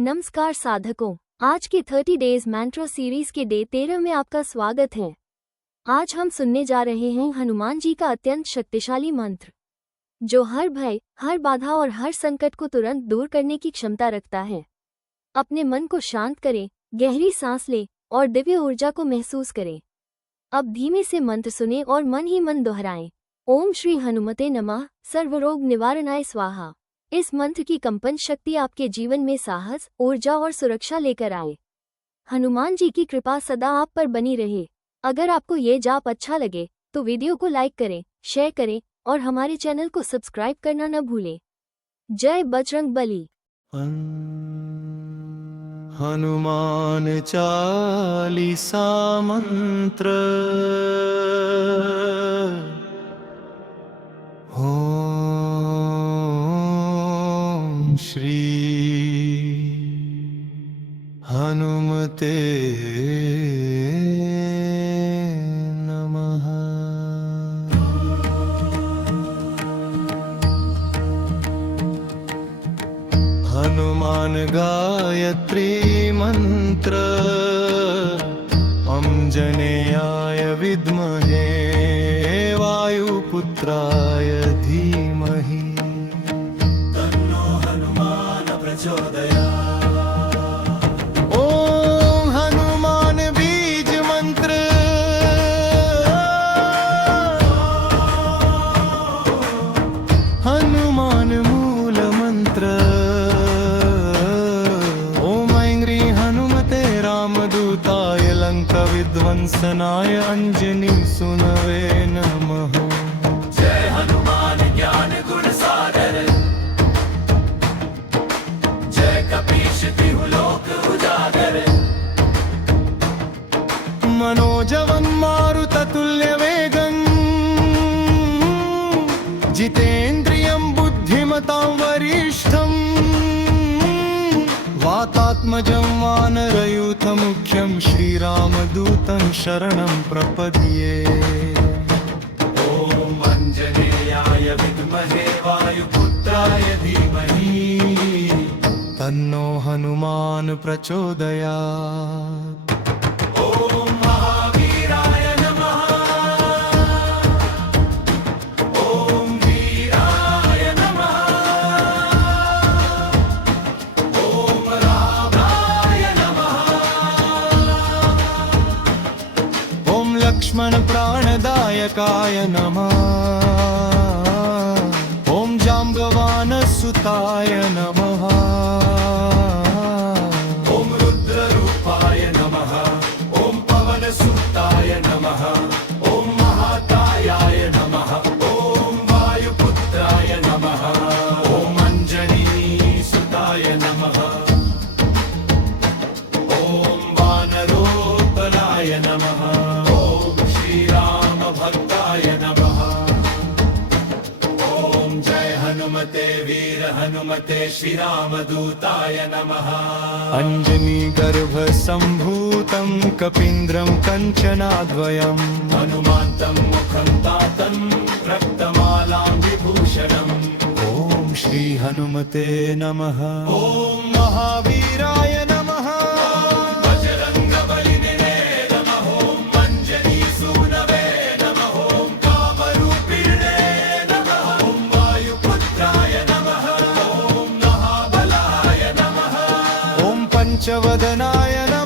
नमस्कार साधकों, आज के 30 डेज मैंट्रा सीरीज के डे 13 में आपका स्वागत है। आज हम सुनने जा रहे हैं हनुमान जी का अत्यंत शक्तिशाली मंत्र, जो हर भय, हर बाधा और हर संकट को तुरंत दूर करने की क्षमता रखता है। अपने मन को शांत करें, गहरी सांस लें और दिव्य ऊर्जा को महसूस करें। अब धीमे से मंत्र सुनें और मन ही मन दोहराएं। ओम श्री हनुमते नमः, सर्वरोग निवारणाय स्वाहा। इस मंत्र की कंपन शक्ति आपके जीवन में साहस, ऊर्जा और सुरक्षा लेकर आए। हनुमान जी की कृपा सदा आप पर बनी रहे। अगर आपको ये जाप अच्छा लगे तो वीडियो को लाइक करें, शेयर करें और हमारे चैनल को सब्सक्राइब करना न भूलें। जय बजरंग बली। हनुमान चालीसा मंत्र। ओम श्री हनुमते नमः। हनुमान गायत्री मंत्र। अंजनेयाय विद्महे वायुपुत्राय धीमहि। तन्नो हनुमान प्रचोदयात्। ओम हनुमान बीज मंत्र। हनुमान मूल मंत्र। विध्वंसनाय अंजनी सुनवे नमः। जय हनुमान ज्ञान गुण सागर। जय कपीश तिहु लोक उजागर। मनोजवं मारुततुल्य वेगं। जितेन्द्रियं बुद्धिमतां वरिष्ठं। वातात्मजं वानरयूथमुख्यं श्रीरामदूतं शरणं प्रपद्ये। ओम अंजनेयाय विद्महे वायुपुत्राय धीमहि। तन्नो हनुमान प्रचोदयात्। ओम महावीराय नमः। ओम वीराय नमः। ओम रामाय नमः। ओम लक्ष्मण प्राणदायकाय नमः। ओम जाम्बवानसुताय नमः। ओम रुद्ररूपाय नमः। ओम पवनसुताय नमः। ओम महाकायाय नमः। ओम वायुपुत्राय नमः। ओम अंजनीसुताय नमः। ओम वानरोत्तराय नमः। ओम श्रीरामभक्ताय नमः। ओम जय हनुमते वीर हनुमते श्रीरामदूताय नमः। अंजनी गर्भ संभूतं कपीन्द्रं कंचनाद्वयं। हनुमान्तं मुखं तातं रक्तमालां विभूषणम्। ओम श्री हनुमते नमः। ओम महावीराय नमः। बजरंगबलिने नमः। ओम अंजनीसूनवे नमः। ओम कामरूपिणे नमः। ओम वायुपुत्राय नमः। ओम महाबलाय नमः। ओम पंचवदनाय नमः।